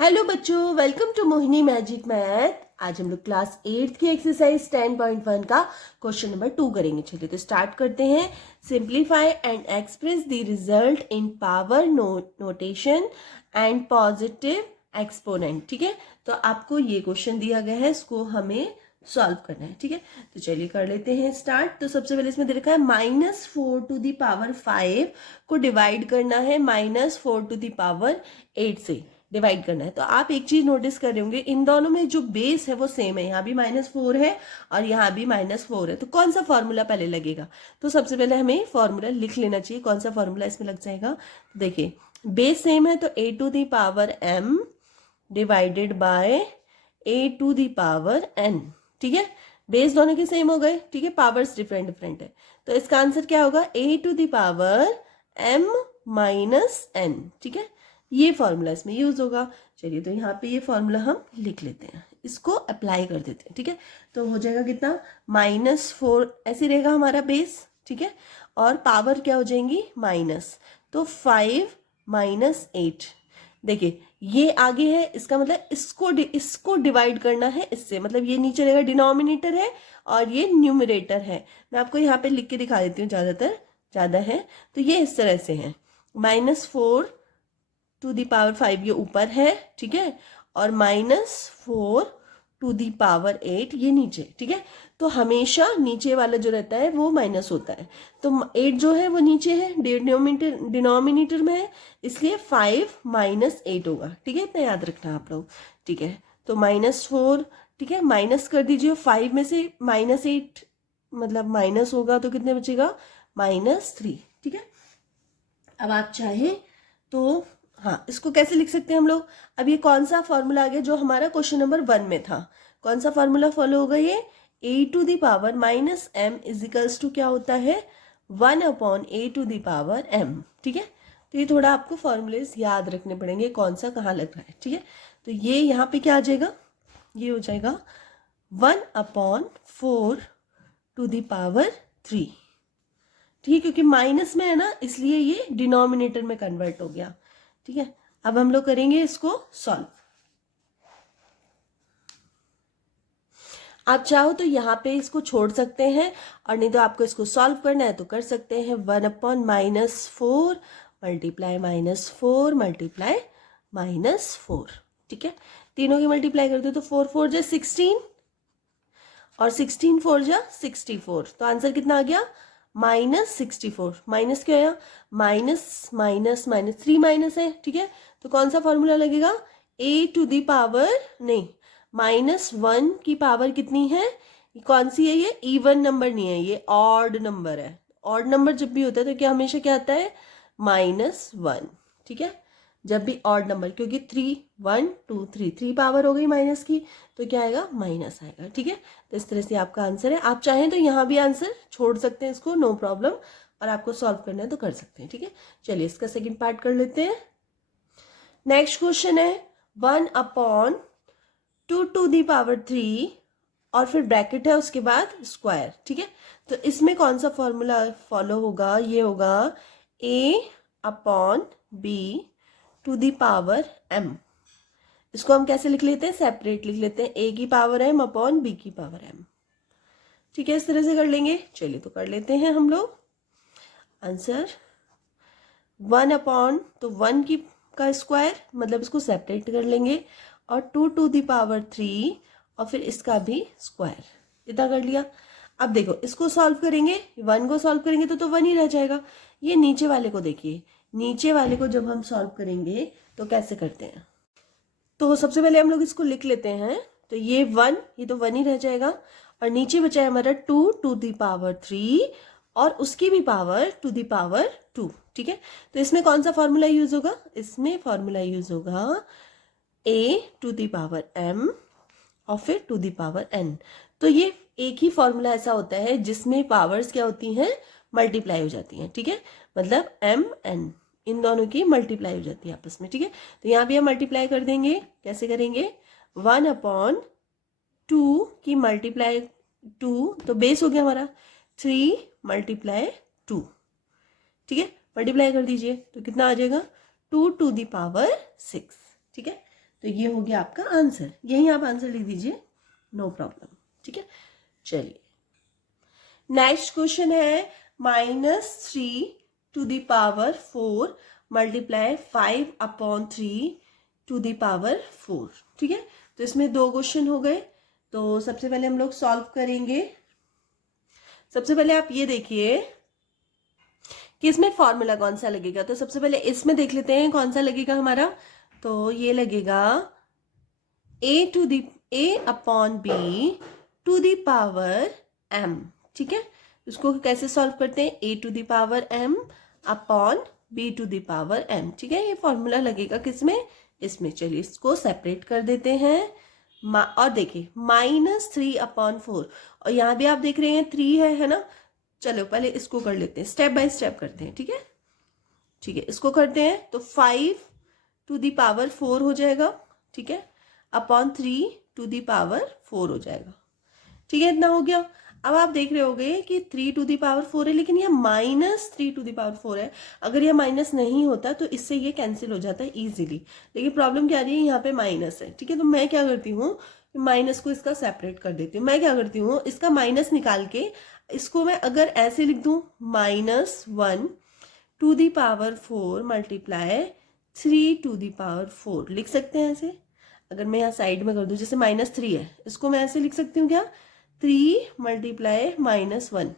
Hello बच्चों, welcome to Mohini magic math. आज हम लोग क्लास 8 की एक्सरसाइज 10.1 का क्वेश्चन नंबर 2 करेंगे। चलिए तो स्टार्ट करते हैं। Simplify and express the result in power notation and positive exponent. ठीक है, तो आपको ये क्वेश्चन दिया गया है, इसको हमें सॉल्व करना है। ठीक है, तो चलिए कर लेते हैं स्टार्ट। तो सबसे पहले इसमें दे रखा है -4 टू द पावर 5 को डिवाइड करना है -4 टू द पावर 8 से डिवाइड करना है। तो आप एक चीज नोटिस कर रहे होंगे, इन दोनों में जो बेस है वो सेम है। यहाँ भी -4 है और यहाँ भी -4 है। तो कौन सा फॉर्मूला पहले लगेगा? तो सबसे पहले हमें फॉर्मूला लिख लेना चाहिए। कौन सा फॉर्मूला इसमें लग जाएगा? देखिए, बेस सेम है तो a to the power m divided by a to the power n। ठीक है, बेस दोनों के सेम हो गए। ठीक है, पावर्स डिफरेंट डिफरेंट है, तो इसका आंसर क्या होगा? a to the power m minus n। ठीक है, ये फॉर्मूला इसमें यूज होगा। चलिए तो यहाँ पे ये फॉर्मूला हम लिख लेते हैं, इसको अप्लाई कर देते हैं। ठीक है, तो हो जाएगा कितना? -4 ऐसे रहेगा हमारा बेस। ठीक है, और पावर क्या हो जाएंगी? माइनस, तो 5 माइनस 8। देखिए ये आगे है, इसका मतलब इसको डिवाइड करना है इससे, मतलब ये नीचे रहेगा, डिनोमिनेटर है और ये न्यूमरेटर है। मैं आपको यहाँ पे लिख के दिखा देती हूँ, ज़्यादा है तो ये इस तरह से है। -4 टू दी पावर 5 ये ऊपर है। ठीक है, और -4 टू दी पावर 8 ये नीचे। ठीक है, तो हमेशा नीचे वाला जो रहता है वो माइनस होता है। तो 8 जो है वो नीचे है, डिनोमिनेटर में है, इसलिए 5 माइनस 8 होगा। ठीक है, इतना याद रखना आप लोग। ठीक है, तो -4, ठीक है, माइनस कर दीजिए 5 में से -8, मतलब माइनस होगा तो कितने बचेगा? -3। ठीक है, अब आप चाहें तो हाँ, इसको कैसे लिख सकते हैं हम लोग? अब ये कौन सा फॉर्मूला आ गया जो हमारा क्वेश्चन नंबर 1 में था? कौन सा फॉर्मूला फॉलो होगा? ये a to the power -m is equals to क्या होता है? 1/a to the power m। ठीक है, तो ये थोड़ा आपको फॉर्मूलेज याद रखने पड़ेंगे, कौन सा कहाँ लग रहा है। ठीक है, तो ये यहाँ पे क्या आ जाएगा? ये हो जाएगा 1/4 टू द पावर 3। ठीक है, क्योंकि माइनस में है ना, इसलिए ये डिनोमिनेटर में कन्वर्ट हो गया। ठीक है, अब हम लोग करेंगे इसको सॉल्व। आप चाहो तो यहाँ पे इसको छोड़ सकते हैं, और नहीं तो आपको इसको सॉल्व करना है तो कर सकते हैं। 1/-4 मल्टीप्लाई -4 मल्टीप्लाई -4। ठीक है, तीनों की मल्टीप्लाई कर दो तो 4 4 जा 16 और 16 4 जा 64। तो आंसर कितना आ गया? -64। माइनस क्या आया? माइनस माइनस माइनस 3 माइनस है। ठीक है, तो कौन सा फॉर्मूला लगेगा? a टू दी पावर नहीं, -1 की पावर कितनी है? कौन सी है? ये इवन नंबर नहीं है, ये ऑड नंबर है। ऑड नंबर जब भी होता है तो क्या हमेशा क्या आता है? -1। ठीक है, जब भी ऑड नंबर, क्योंकि 3 1 2 3 3 पावर हो गई माइनस की, तो क्या आएगा? माइनस आएगा। ठीक है, तो इस तरह से आपका आंसर है। आप चाहें तो यहाँ भी आंसर छोड़ सकते हैं, इसको नो प्रॉब्लम, और आपको सॉल्व करना है तो कर सकते हैं। ठीक है, चलिए इसका सेकंड पार्ट कर लेते हैं। नेक्स्ट क्वेश्चन है 1/2 टू दी पावर 3 और फिर ब्रैकेट है, उसके बाद स्क्वायर। ठीक है, तो इसमें कौन सा फॉर्मूला फॉलो होगा? ये होगा a/b to the power m। इसको हम कैसे लिख लेते हैं? सेपरेट लिख लेते हैं, a की पावर m अपॉन b की पावर m। ठीक है, इस तरह से कर लेंगे। चलिए तो कर लेते हैं हम लोग आंसर। 1/, तो 1 की का स्क्वायर, मतलब इसको सेपरेट कर लेंगे, और 2 टू दी पावर 3 और फिर इसका भी स्क्वायर। इतना कर लिया। अब देखो इसको सॉल्व करेंगे, 1 को सॉल्व करेंगे तो 1 ही रह जाएगा। ये नीचे वाले को देखिए, नीचे वाले को जब हम सॉल्व करेंगे तो कैसे करते हैं? तो सबसे पहले हम लोग इसको लिख लेते हैं। तो ये 1, ये तो 1 ही रह जाएगा, और नीचे बचा है हमारा 2 टू दी पावर 3 और उसकी भी पावर टू दी पावर 2। ठीक है, तो इसमें कौन सा फॉर्मूला यूज होगा? इसमें फॉर्मूला यूज होगा a to the power m और फिर टू दी पावर n। तो ये एक ही फॉर्मूला ऐसा होता है जिसमें पावर्स क्या होती हैं? मल्टीप्लाई हो जाती हैं। ठीक है, मतलब m n इन दोनों की मल्टीप्लाई हो जाती है आपस में। ठीक है, तो यहाँ भी हम मल्टीप्लाई कर देंगे। कैसे करेंगे? 1/2 की मल्टीप्लाई 2, तो बेस हो गया हमारा 3 मल्टीप्लाई 2। ठीक है, मल्टीप्लाई कर दीजिए तो कितना आ जाएगा? 2 टू दी पावर 6। ठीक है, तो ये हो गया आपका आंसर, यही आप आंसर लिख दीजिए, नो प्रॉब्लम। ठीक है, चलिए नेक्स्ट क्वेश्चन है -3⁴ मल्टीप्लाई 5/3⁴। ठीक है, तो इसमें दो क्वेश्चन हो गए। तो सबसे पहले हम लोग सॉल्व करेंगे। सबसे पहले आप ये देखिए कि इसमें फॉर्मूला कौन सा लगेगा। तो सबसे पहले इसमें देख लेते हैं कौन सा लगेगा हमारा। तो ये लगेगा a/b⁴m। ठीक है, इसको कैसे सॉल्व करते हैं, a/m/b⁴m। ठीक है, ये फॉर्मूला लगेगा किसमें, इसमें। चलिए इसको सेपरेट कर देते हैं। और देखिए -3/4, और यहाँ भी आप देख रहे हैं 3 है ना। चलो पहले इसको कर लेते हैं, स्टेप बाय स्टेप करते हैं। ठीक है, ठीक है, इसको करते हैं तो 5⁴ हो जाएगा। ठीक है, अपॉन 3⁴ हो जाएगा। ठीक है, इतना हो गया। अब आप देख रहे होगे कि 3⁴ है, लेकिन यह -3⁴ है। अगर यह माइनस नहीं होता तो इससे ये कैंसिल हो जाता है इजीली, लेकिन प्रॉब्लम क्या आ रही है, यहाँ पे माइनस है। ठीक है, तो मैं क्या करती हूँ, माइनस को इसका सेपरेट कर देती हूँ। मैं क्या करती हूँ, इसका माइनस निकाल के इसको मैं अगर ऐसे लिख दूँ, -1⁴ मल्टीप्लाई 3⁴ लिख सकते हैं ऐसे। अगर मैं यहाँ साइड में कर दूँ, जैसे -3 है, इसको मैं ऐसे लिख सकती हूँ क्या, 3 मल्टीप्लाई -1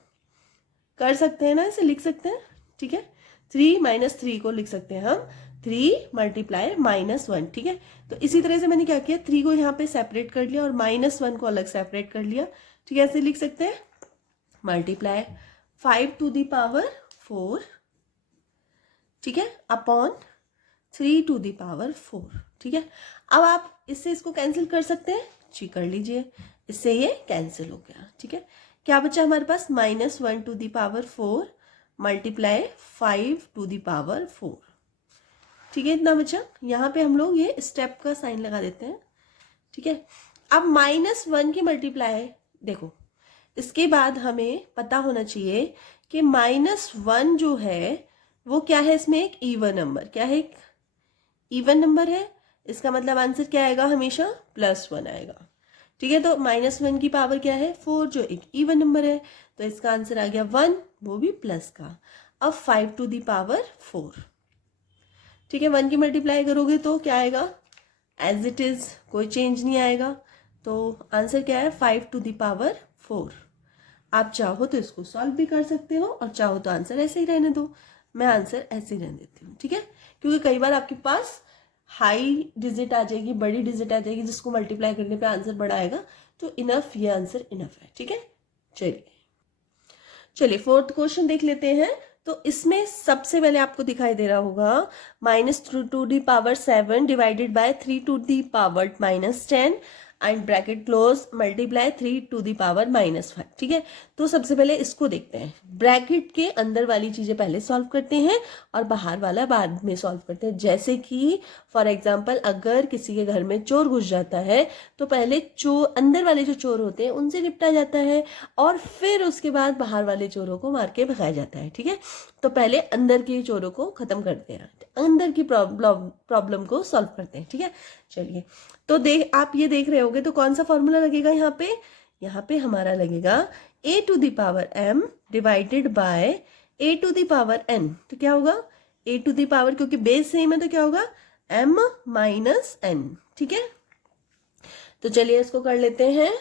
कर सकते हैं ना, ऐसे लिख सकते हैं। ठीक है, 3 - 3 को लिख सकते हैं हम 3 मल्टीप्लाई -1। ठीक है, तो इसी तरह से मैंने क्या किया, 3 को यहाँ पे सेपरेट कर लिया और -1 को अलग सेपरेट कर लिया। ठीक है, ऐसे लिख सकते हैं, मल्टीप्लाई 5⁴, ठीक है, अपॉन 3⁴। ठीक है, अब आप इससे इसको कैंसिल कर सकते हैं, जी कर लीजिए, इससे ये कैंसिल हो गया। ठीक है, क्या बचा हमारे पास, -1⁴ मल्टीप्लाई 5⁴। ठीक है, इतना बचा। यहाँ पे हम लोग ये स्टेप का साइन लगा देते हैं। ठीक है, अब -1 की मल्टीप्लाई देखो, इसके बाद हमें पता होना चाहिए कि -1 जो है वो क्या है, इसमें एक इवन नंबर, क्या है, एक इवन नंबर है। इसका मतलब आंसर क्या आएगा, हमेशा +1 आएगा। ठीक है, तो -1 की पावर क्या है, 4, जो एक इवन नंबर है, तो इसका आंसर आ गया 1, वो भी प्लस का। अब 5⁴, ठीक है, 1 की मल्टीप्लाई करोगे तो क्या आएगा, एज इट इज, कोई चेंज नहीं आएगा। तो आंसर क्या है, 5⁴। आप चाहो तो इसको सॉल्व भी कर सकते हो और चाहो तो आंसर ऐसे ही रहने दो। मैं आंसर ऐसे ही रहने देती हूँ। ठीक है, क्योंकि कई बार आपके पास हाई डिजिट आ जाएगी, बड़ी डिजिट आ जाएगी, जिसको मल्टीप्लाई करने पे आंसर बड़ा आएगा, तो इनफ, ये आंसर इनफ है। ठीक है, चलिए फोर्थ क्वेश्चन देख लेते हैं। तो इसमें सबसे पहले आपको दिखाई दे रहा होगा -2⁷ divided by 3⁻10 and bracket close multiply 3⁻−5। ठीक है, तो सबसे पहले इसको देखते हैं। ब्रैकेट के अंदर वाली चीजें पहले सॉल्व करते हैं और बाहर वाला बाद में सॉल्व करते हैं। जैसे कि फॉर एग्जांपल, अगर किसी के घर में चोर घुस जाता है तो पहले अंदर वाले जो चोर होते हैं उनसे निपटा जाता है और फिर उसके बाद बाहर वाले चोरों को मार के भगाया जाता है। ठीक है, तो पहले अंदर के चोरों को खत्म करते हैं, अंदर की प्रॉब्लम को सॉल्व करते हैं। ठीक है, चलिए, तो आप ये देख रहे होगे, तो कौन सा फॉर्मूला लगेगा यहाँ पे हमारा लगेगा a⁴m डिवाइडेड बाय a⁴n। तो क्या होगा, a⁴, क्योंकि बेस सेम है तो क्या होगा, m - n। ठीक है, तो चलिए इसको कर लेते हैं।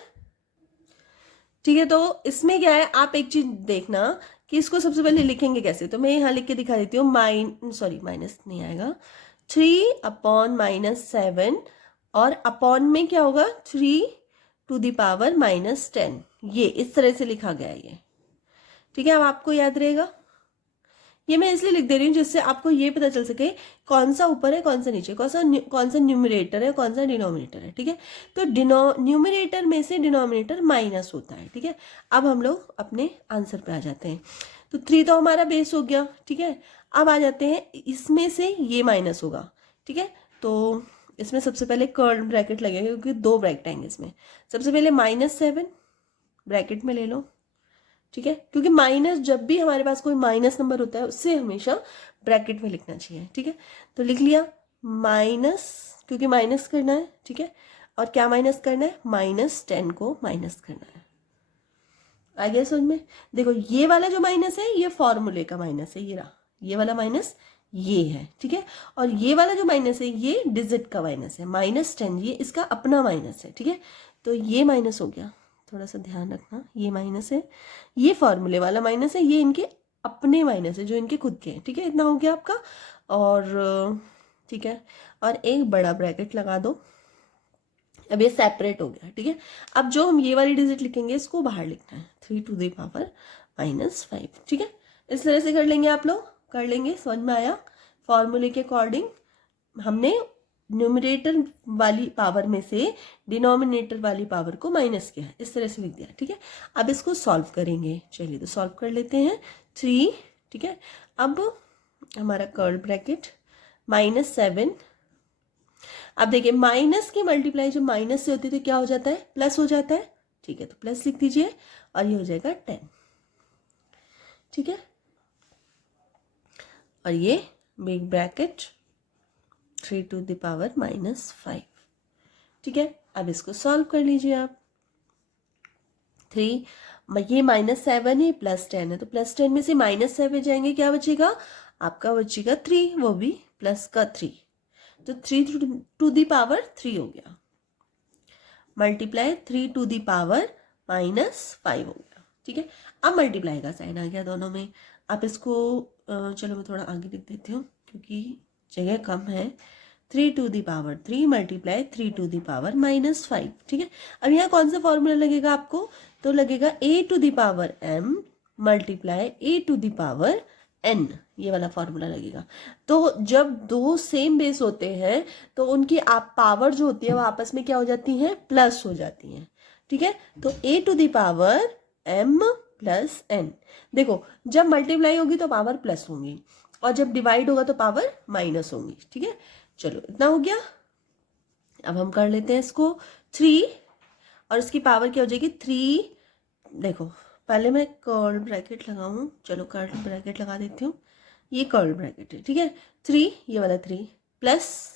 ठीक है, तो इसमें क्या है, आप एक चीज देखना कि इसको सबसे पहले लिखेंगे कैसे। तो मैं यहाँ लिख के दिखा देती हूँ, माइनस नहीं आएगा, 3/-7 और अपॉन में क्या होगा, 3⁻−10। ये इस तरह से लिखा गया है ये। ठीक है, अब आपको याद रहेगा, ये मैं इसलिए लिख दे रही हूँ जिससे आपको ये पता चल सके कौन सा ऊपर है कौन सा नीचे, कौन सा न्यूमरेटर है कौन सा डिनोमिनेटर है। ठीक है, तो न्यूमरेटर में से डिनोमिनेटर माइनस होता है। ठीक है, अब हम लोग अपने आंसर पे आ जाते हैं। तो 3 तो हमारा बेस हो गया। ठीक है, अब आ जाते हैं, इसमें से ये माइनस होगा। ठीक है, तो इसमें सबसे पहले कर्ल ब्रैकेट लगेगा, क्योंकि 2 ब्रैकेट आएंगे इसमें। सबसे पहले -7 ब्रैकेट में ले लो। ठीक है, क्योंकि माइनस, जब भी हमारे पास कोई माइनस नंबर होता है उससे हमेशा ब्रैकेट में लिखना चाहिए। ठीक है, तो लिख लिया माइनस, क्योंकि माइनस करना है, ठीक है। और क्या माइनस करना है, -10 को माइनस करना है। आ गया समझ में। देखो ये वाला जो माइनस है ये फॉर्मूले का माइनस है, ये रहा ये वाला माइनस, ये है, ठीक है। और ये वाला जो माइनस है ये डिजिट का माइनस है, -10 ये इसका अपना माइनस है, ठीक है। तो ये माइनस हो गया, थोड़ा सा ध्यान रखना, ये माइनस है, ये फॉर्मूले वाला माइनस है, ये इनके अपने माइनस है जो इनके खुद के हैं, ठीक है। इतना हो गया आपका। और ठीक है, और एक बड़ा ब्रैकेट लगा दो। अब ये सेपरेट हो गया, ठीक है। अब जो हम ये वाली डिजिट लिखेंगे इसको बाहर लिखना है, 3⁻⁻5, ठीक है। इस तरह से कर लेंगे, आप लोग कर लेंगे, समझ में आया। फॉर्मूले के अकॉर्डिंग हमने न्यूमरेटर वाली पावर में से डिनोमिनेटर वाली पावर को माइनस किया, इस तरह से लिख दिया, ठीक है। अब इसको सॉल्व करेंगे, चलिए तो सॉल्व कर लेते हैं। 3, ठीक है। अब हमारा कर्ल ब्रैकेट -7। अब देखिए माइनस की मल्टीप्लाई जब माइनस से होती है तो क्या हो जाता है, प्लस हो जाता है, ठीक है। तो प्लस लिख दीजिए और ये हो जाएगा 10, ठीक है। और ये बिग ब्रैकेट 3⁻⁻5, ठीक है। अब इसको सॉल्व कर लीजिए आप। 3, ये -7 है, +10 है, तो +10 में से -7 जाएंगे, क्या बचेगा आपका, बचेगा 3, वो भी प्लस का 3, तो 3⁻³ हो गया, मल्टीप्लाई 3⁻⁻5 हो गया, ठीक है। अब मल्टीप्लाई का साइन आ गया दोनों में। आप इसको चलो मैं थोड़ा आगे लिख देती हूँ क्योंकि जगह कम है। 3⁻³ मल्टीप्लाई 3⁻⁻5, ठीक है। अब यहाँ कौन सा फॉर्मूला लगेगा आपको, तो लगेगा a⁻m मल्टीप्लाई a⁻n, ये वाला फॉर्मूला लगेगा। तो जब दो सेम बेस होते हैं तो उनकी आप पावर जो होती है वो आपस में क्या हो जाती है, प्लस हो जाती है, ठीक है। तो a⁻m + n, देखो जब मल्टीप्लाई होगी तो पावर प्लस होंगी और जब डिवाइड होगा तो पावर माइनस होंगी, ठीक है। चलो इतना हो गया। अब हम कर लेते हैं इसको 3 और इसकी पावर क्या हो जाएगी 3। देखो पहले मैं कर्ल ब्रैकेट लगाऊं, चलो कर्ल ब्रैकेट लगा देती हूँ, ये कर्ल ब्रैकेट है, ठीक है। 3, ये वाला 3 प्लस,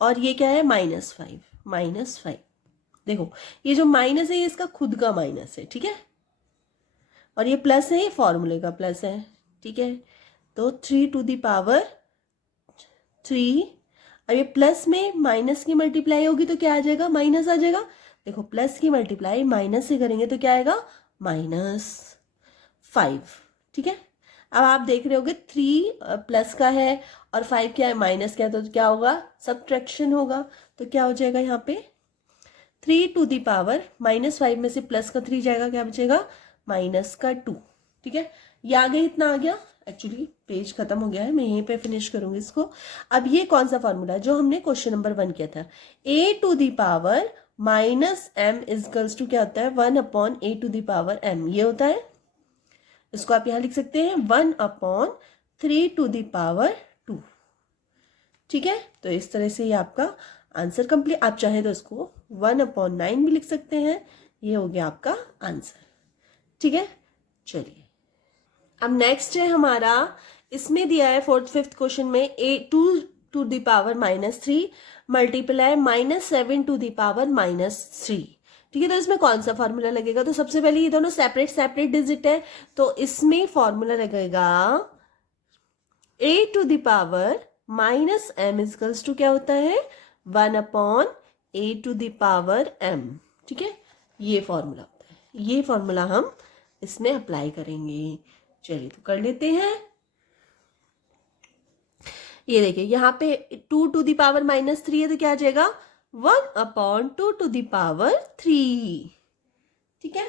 और ये क्या है -5, देखो ये जो माइनस है ये इसका खुद का माइनस है, ठीक है। और ये प्लस है, ये फॉर्मूले का प्लस है, ठीक है। तो 3⁻3, अब ये प्लस में माइनस की मल्टीप्लाई होगी तो क्या आ जाएगा, माइनस आ जाएगा। देखो प्लस की मल्टीप्लाई माइनस से करेंगे तो क्या आएगा, -5, ठीक है। अब आप देख रहे होगे 3 प्लस का है और 5 क्या है, माइनस का है, तो क्या होगा, सब्ट्रैक्शन होगा। तो क्या हो जाएगा यहाँ पे 3⁻−5 में से प्लस का 3 जाएगा, क्या बचेगा -2, ठीक है। ये आ गया, इतना आ गया। एक्चुअली पेज खत्म हो गया है, मैं यहीं पे फिनिश करूंगी इसको। अब ये कौन सा फॉर्मूला है जो हमने क्वेश्चन नंबर 1 किया था, a⁻m = क्या होता है, 1/a⁻m, ये होता है। इसको आप यहां लिख सकते हैं 1/3², ठीक है। तो इस तरह से ये आपका आंसर कंप्लीट। आप चाहे तो इसको 1/9 भी लिख सकते हैं, ये हो गया आपका आंसर, ठीक है। चलिए अब नेक्स्ट है हमारा, इसमें दिया है 4th 5th क्वेश्चन में a2⁻³ मल्टीप्लाई -7⁻3, ठीक है। तो इसमें कौन सा फॉर्मूला लगेगा, तो सबसे पहले ये दोनों सेपरेट डिजिट है, तो इसमें फॉर्मूला लगेगा a⁻m = क्या होता है, 1/a⁻m, ठीक है। ये फॉर्मूला होता है, ये फॉर्मूला हम इसमें अप्लाई करेंगे। चलिए तो कर लेते हैं। ये देखिए यहाँ पे 2⁻³ है तो क्या आ जाएगा, 1/2⁻3, ठीक है।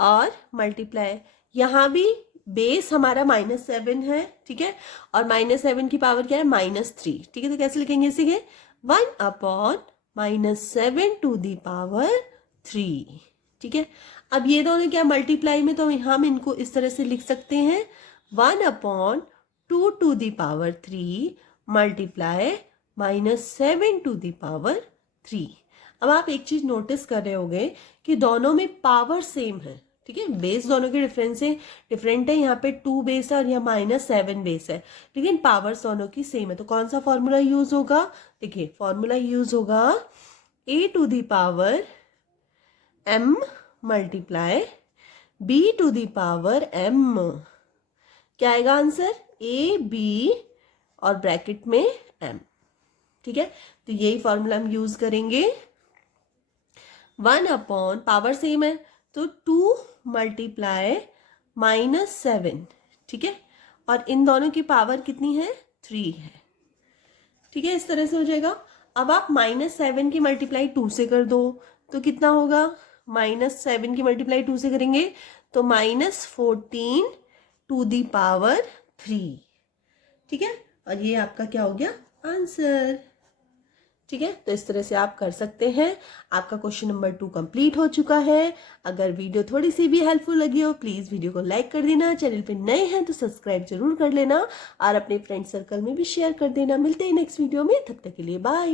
और मल्टीप्लाई, यहाँ भी बेस हमारा -7 है, ठीक है। और -7 की पावर क्या है, -3, ठीक है। तो कैसे लिखेंगे इसे, 1/−7⁻3, ठीक है। अब ये दोनों क्या मल्टीप्लाई में, तो हम इनको इस तरह से लिख सकते हैं 1/2⁻3 मल्टीप्लाई -7⁻3। अब आप एक चीज नोटिस कर रहे होंगे कि दोनों में पावर सेम है, ठीक है, बेस दोनों के डिफरेंट है, यहाँ पे 2 बेस है और यहाँ -7 बेस है, लेकिन पावर्स दोनों की सेम है। तो कौन सा फॉर्मूला यूज होगा? देखिए फॉर्मूला यूज होगा a⁻m मल्टीप्लाई b⁻m। क्या आएगा आंसर? a b और ब्रैकेट में m। ठीक है, तो यही फॉर्मूला हम यूज करेंगे। 1 पावर सेम है तो 2 मल्टीप्लाई -7। ठीक है, और इन दोनों की पावर कितनी है? 3 है। ठीक है, इस तरह से हो जाएगा। अब आप -7 की मल्टीप्लाई 2 से कर दो तो कितना होगा? -7 की मल्टीप्लाई 2 से करेंगे तो -14 टू दी पावर 3। ठीक है, और ये आपका क्या हो गया? आंसर। ठीक है, तो इस तरह से आप कर सकते हैं। आपका क्वेश्चन नंबर 2 कंप्लीट हो चुका है। अगर वीडियो थोड़ी सी भी हेल्पफुल लगी हो प्लीज वीडियो को लाइक कर देना, चैनल पे नए हैं तो सब्सक्राइब जरूर कर लेना और अपने फ्रेंड सर्कल में भी शेयर कर देना। मिलते हैं नेक्स्ट वीडियो में, तब तक के लिए बाय।